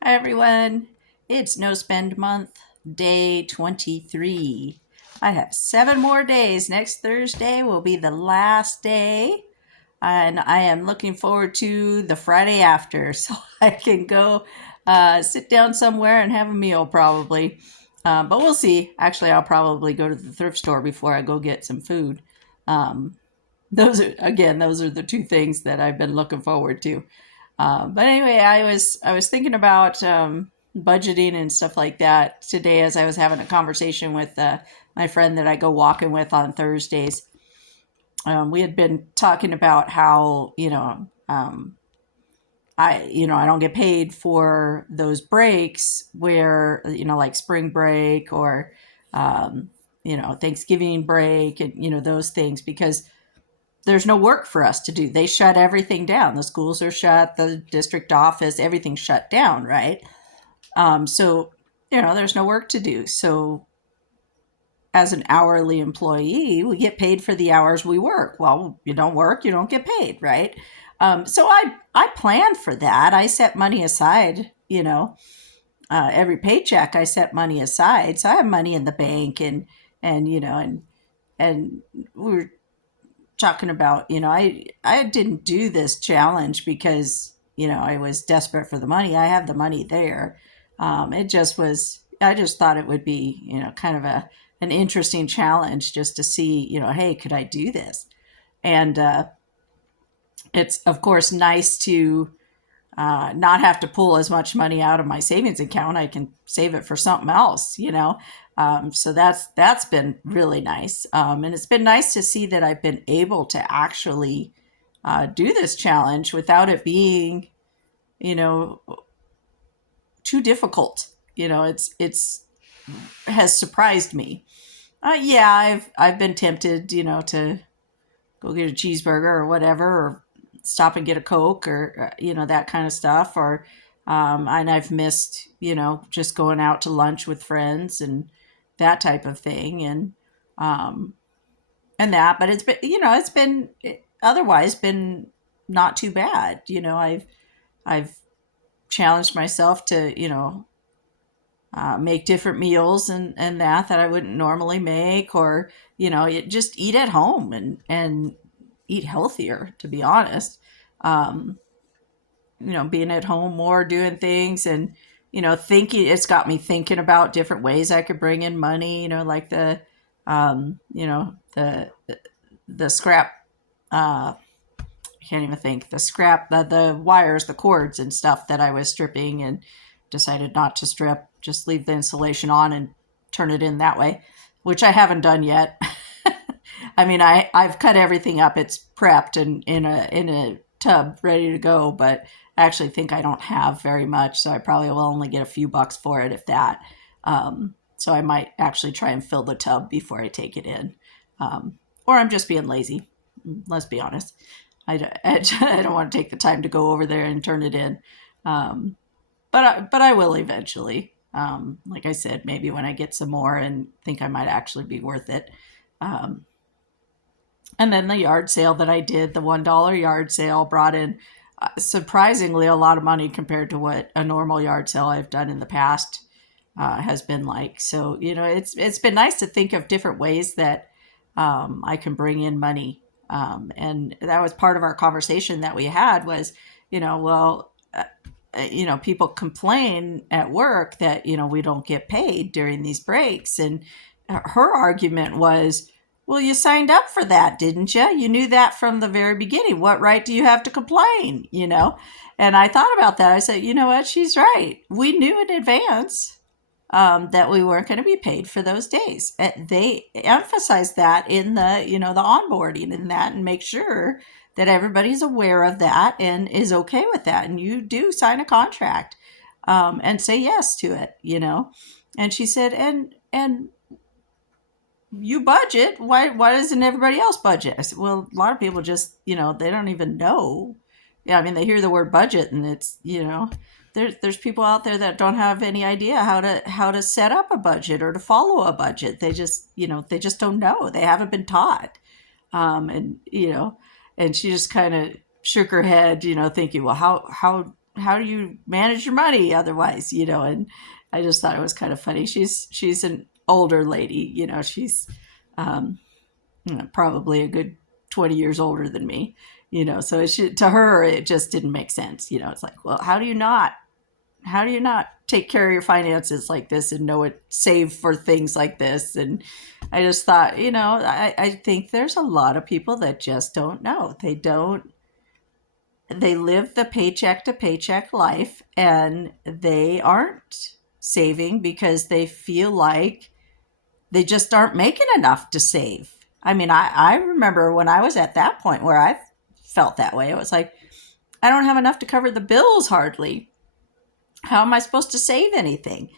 Hi everyone. It's no spend month, day 23. I have 7 more days. Next Thursday will be the last day, and I am looking forward to the Friday after so I can go sit down somewhere and have a meal probably. But we'll see. Actually, I'll probably go to the thrift store before I go get some food. Um, those are the two things that I've been looking forward to. But anyway, I was thinking about budgeting and stuff like that today as I was having a conversation with my friend that I go walking with on Thursdays. We had been talking about how I don't get paid for those breaks where like spring break or Thanksgiving break and those things because there's no work for us to do. They shut everything down. The schools are shut, the district office, everything's shut down, right? So there's no work to do. So, as an hourly employee, we get paid for the hours we work. Well, you don't work, you don't get paid, right? So I plan for that. I set money aside. Every paycheck I set money aside, so I have money in the bank, and we're talking about, I didn't do this challenge because, I was desperate for the money. I have the money there. It just was, I just thought it would be, kind of an interesting challenge just to see, hey, could I do this? And it's, of course, nice to not have to pull as much money out of my savings account. I can save it for something else. So that's been really nice, and it's been nice to see that I've been able to actually do this challenge without it being, you know, too difficult. It's has surprised me. Yeah, I've been tempted, to go get a cheeseburger or whatever, or stop and get a Coke or, that kind of stuff. Or, and I've missed, just going out to lunch with friends and that type of thing. Um, and that, but it's been otherwise been not too bad. I've challenged myself to, make different meals and that I wouldn't normally make, or just eat at home and eat healthier. To be honest, um, being at home more, doing things, and thinking. It's got me thinking about different ways I could bring in money. Like um, you know, the the scrap. I can't even think the scrap, the wires, the cords and stuff that I was stripping, and decided not to strip, just leave the insulation on and turn it in that way, which I haven't done yet. I mean, I've cut everything up. It's prepped and in a tub ready to go, but I actually think I don't have very much, so I probably will only get a few bucks for it, if that. So I might actually try and fill the tub before I take it in, or I'm just being lazy. Let's be honest. I don't want to take the time to go over there and turn it in, um, but I will eventually. Like I said, maybe when I get some more and think I might actually be worth it. Um, and then the yard sale that I did, the $1 yard sale, brought in surprisingly a lot of money compared to what a normal yard sale I've done in the past has been like. So it's been nice to think of different ways that I can bring in money. And that was part of our conversation that we had was, well, people complain at work that we don't get paid during these breaks, and her argument was, well, you signed up for that, didn't you? You knew that from the very beginning. What right do you have to complain? And I thought about that. I said, you know what, she's right. We knew in advance that we weren't going to be paid for those days. They emphasize that in the onboarding and that, and make sure that everybody's aware of that and is okay with that. And you do sign a contract and say yes to it. And she said, and you budget. Why doesn't everybody else budget? I said, well, a lot of people just they don't even know. Yeah, I mean, they hear the word budget and it's there's people out there that don't have any idea how to set up a budget or to follow a budget. They just don't know. They haven't been taught. And she just kind of shook her head, thinking, well, how how do you manage your money otherwise, and I just thought it was kind of funny. She's an older lady, she's um, probably a good 20 years older than me, so to her it just didn't make sense. It's like, well, how do you not take care of your finances like this and know it, save for things like this? And I just thought, I think there's a lot of people that just don't know. They live the paycheck to paycheck life, and they aren't saving because they feel like they just aren't making enough to save. I mean, I remember when I was at that point where I felt that way. It was like, I don't have enough to cover the bills hardly. How am I supposed to save anything?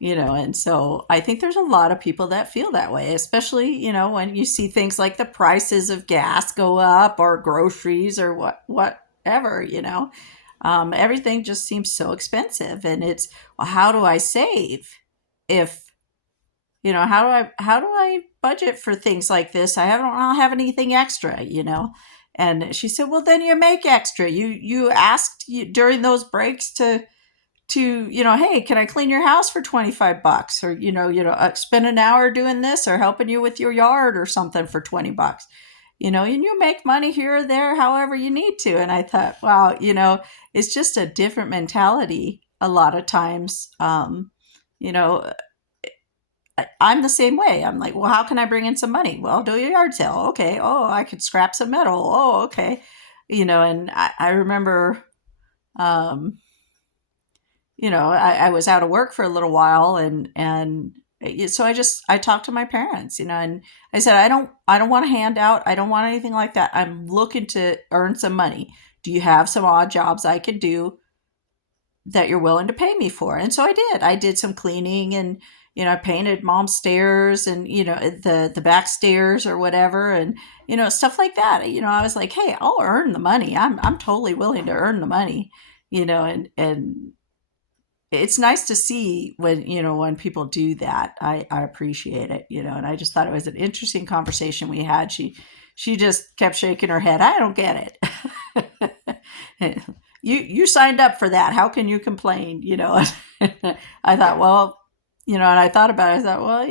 And so I think there's a lot of people that feel that way, especially, when you see things like the prices of gas go up or groceries or whatever, everything just seems so expensive. And it's, well, how do I save if, how do I budget for things like this? I don't have anything extra, And she said, well, then you make extra. You asked during those breaks to hey, can I clean your house for $25? Or spend an hour doing this or helping you with your yard or something for $20. And you make money here or there however you need to. And I thought, wow, it's just a different mentality a lot of times. You know I'm the same way. I'm like, well, how can I bring in some money? Well, do a yard sale. Okay. Oh, I could scrap some metal. Oh, okay. And I remember um I was out of work for a little while, and so I talked to my parents, and I said, I don't want a handout. I don't want anything like that. I'm looking to earn some money. Do you have some odd jobs I could do that you're willing to pay me for? And so I did. I did some cleaning, and I painted mom's stairs, and the back stairs or whatever, and stuff like that. I was like, hey, I'll earn the money. I'm totally willing to earn the money. And it's nice to see when people do that. I appreciate it, and I just thought it was an interesting conversation we had. She just kept shaking her head. I don't get it. You signed up for that. How can you complain? I thought, well, and I thought about it. I thought, well,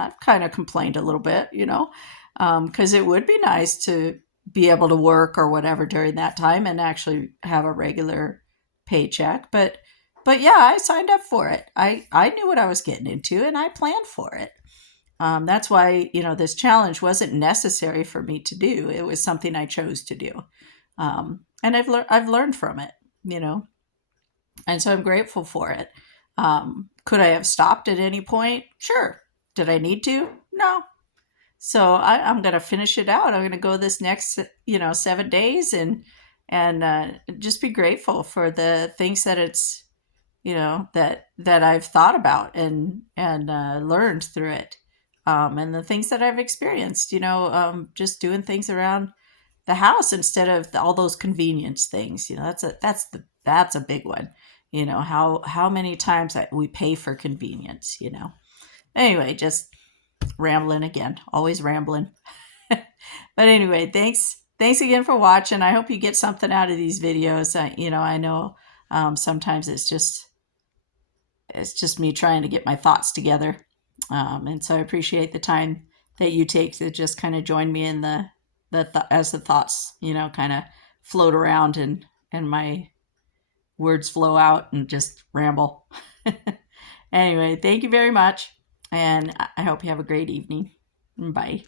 I've kind of complained a little bit, because it would be nice to be able to work or whatever during that time and actually have a regular paycheck. But yeah, I signed up for it. I knew what I was getting into, and I planned for it. That's why, this challenge wasn't necessary for me to do. It was something I chose to do. And I've learned from it, and so I'm grateful for it. Could I have stopped at any point? Sure. Did I need to? No. So I'm going to finish it out. I'm going to go this next, 7 days, and just be grateful for the things that that I've thought about and learned through it, and the things that I've experienced. Just doing things around the house instead of all those convenience things. That's a big one. How many times we pay for convenience. Anyway, just rambling again. Always rambling. But anyway, thanks again for watching. I hope you get something out of these videos. I know sometimes it's just me trying to get my thoughts together. And so I appreciate the time that you take to just kind of join me in as the thoughts, kind of float around and my words flow out and just ramble. Anyway, thank you very much. And I hope you have a great evening. Bye.